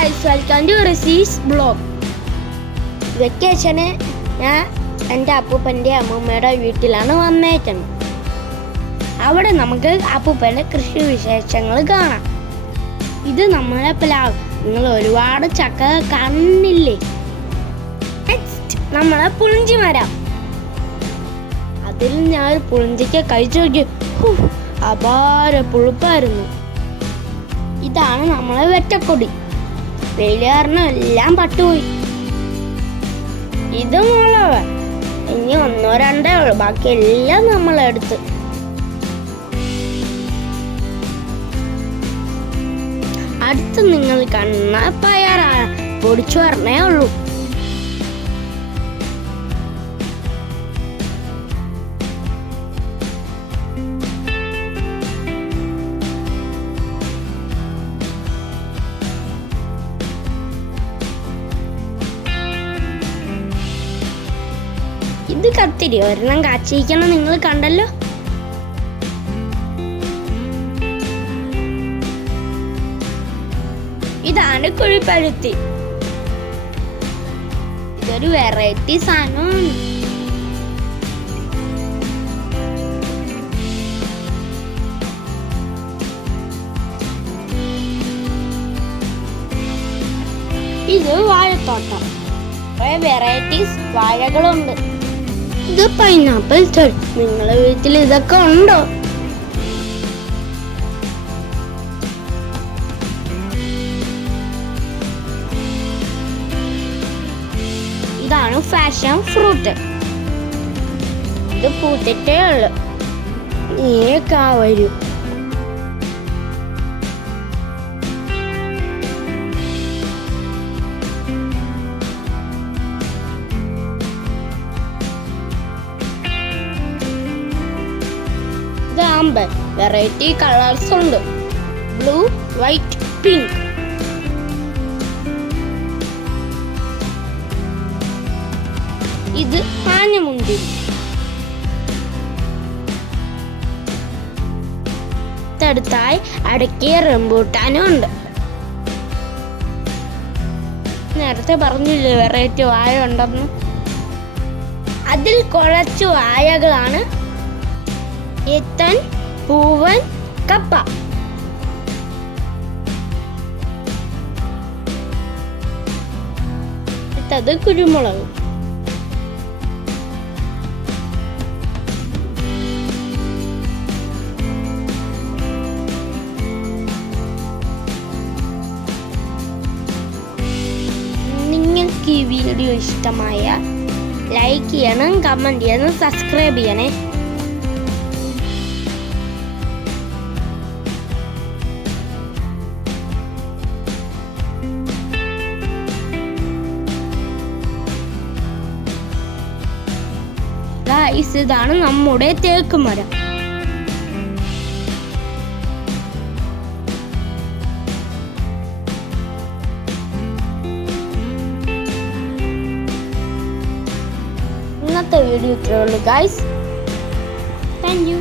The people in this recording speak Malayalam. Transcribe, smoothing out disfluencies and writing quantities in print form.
ഗൈസ്, വെൽക്കം ടു റിസീസ് ബ്ലോഗ്. വെക്കേഷന് ഞാൻ എൻ്റെ അപ്പൂപ്പൻ്റെ അമ്മൂമ്മയുടെ വീട്ടിലാണ് വന്നേക്കുന്നത്. അവിടെ നമുക്ക് അപ്പൂപ്പൻ്റെ കൃഷി വിശേഷങ്ങൾ കാണാം. ഇത് നമ്മളെ പ്ലാവ്. നിങ്ങൾ ഒരുപാട് ചക്ക കാണുന്നില്ലേ? നെക്സ്റ്റ് നമ്മളെ പുളിഞ്ചി മരം. അതിൽ ഞാൻ ഒരു പുളിഞ്ചിക്ക് കഴിച്ചു നോക്കി. അപാര പുളിപ്പായിരുന്നു. ഇതാണ് നമ്മളെ വെറ്റക്കൊടി. വെയിൽ കാരണം എല്ലാം പട്ടുപോയി. ഇത് മുളക്. ഇനി ഒന്നോ രണ്ടേ ഉള്ളു, ബാക്കി എല്ലാം നമ്മളെടുത്ത്. അടുത്ത് നിങ്ങൾ കണ്ണ പയറാണ്, പൊടിച്ചു പറഞ്ഞേ ഉള്ളൂ. ഇത് കത്തിരി, ഒരെണ്ണം കാച്ചിരിക്കണം, നിങ്ങൾ കണ്ടല്ലോ. ഇതാണ് കുഴിപ്പഴുത്തി. ഇതൊരു വെറൈറ്റി സാധനമാണ്. ഇത് വാഴത്തോട്ടം. കുറെ വെറൈറ്റീസ് വാഴകളുണ്ട്. ഇത് പൈനാപ്പിൾ ചെടി. നിങ്ങളെ വീട്ടിൽ ഇതൊക്കെ ഉണ്ടോ? ഇതാണ് ഫാഷൻ ഫ്രൂട്ട്. ഇത് പൂത്തിട്ടേ ഉള്ളു, നീക്കാ വരും. ആമ്പൽ. വെറൈറ്റി കളേഴ്സ് ഉണ്ട്. Blue, white, pink. ഇത് ആഞ്ഞമുന്തിരി. അടുത്തായി അടക്കിയ റംബൂട്ടാനും ഉണ്ട്. നേരത്തെ പറഞ്ഞില്ലേ വെറൈറ്റി വാഴ ഉണ്ടെന്ന്. അതിൽ കുറച്ചു വാഴകളാണ് ഏത്തൻ, പൂവൻ, കപ്പ. അടുത്തത് കുരുമുളക്. നിങ്ങൾക്ക് ഈ വീഡിയോ ഇഷ്ടമായ ലൈക്ക് ചെയ്യണം, കമന്റ് ചെയ്യണം, സബ്സ്ക്രൈബ് ചെയ്യണേ. ഇതാണ് നമ്മുടെ തേക്ക് മരം. ഇന്നത്തെ വീഡിയോ ഇത്രയേ ഉള്ളൂ ഗൈസ്. Thank you.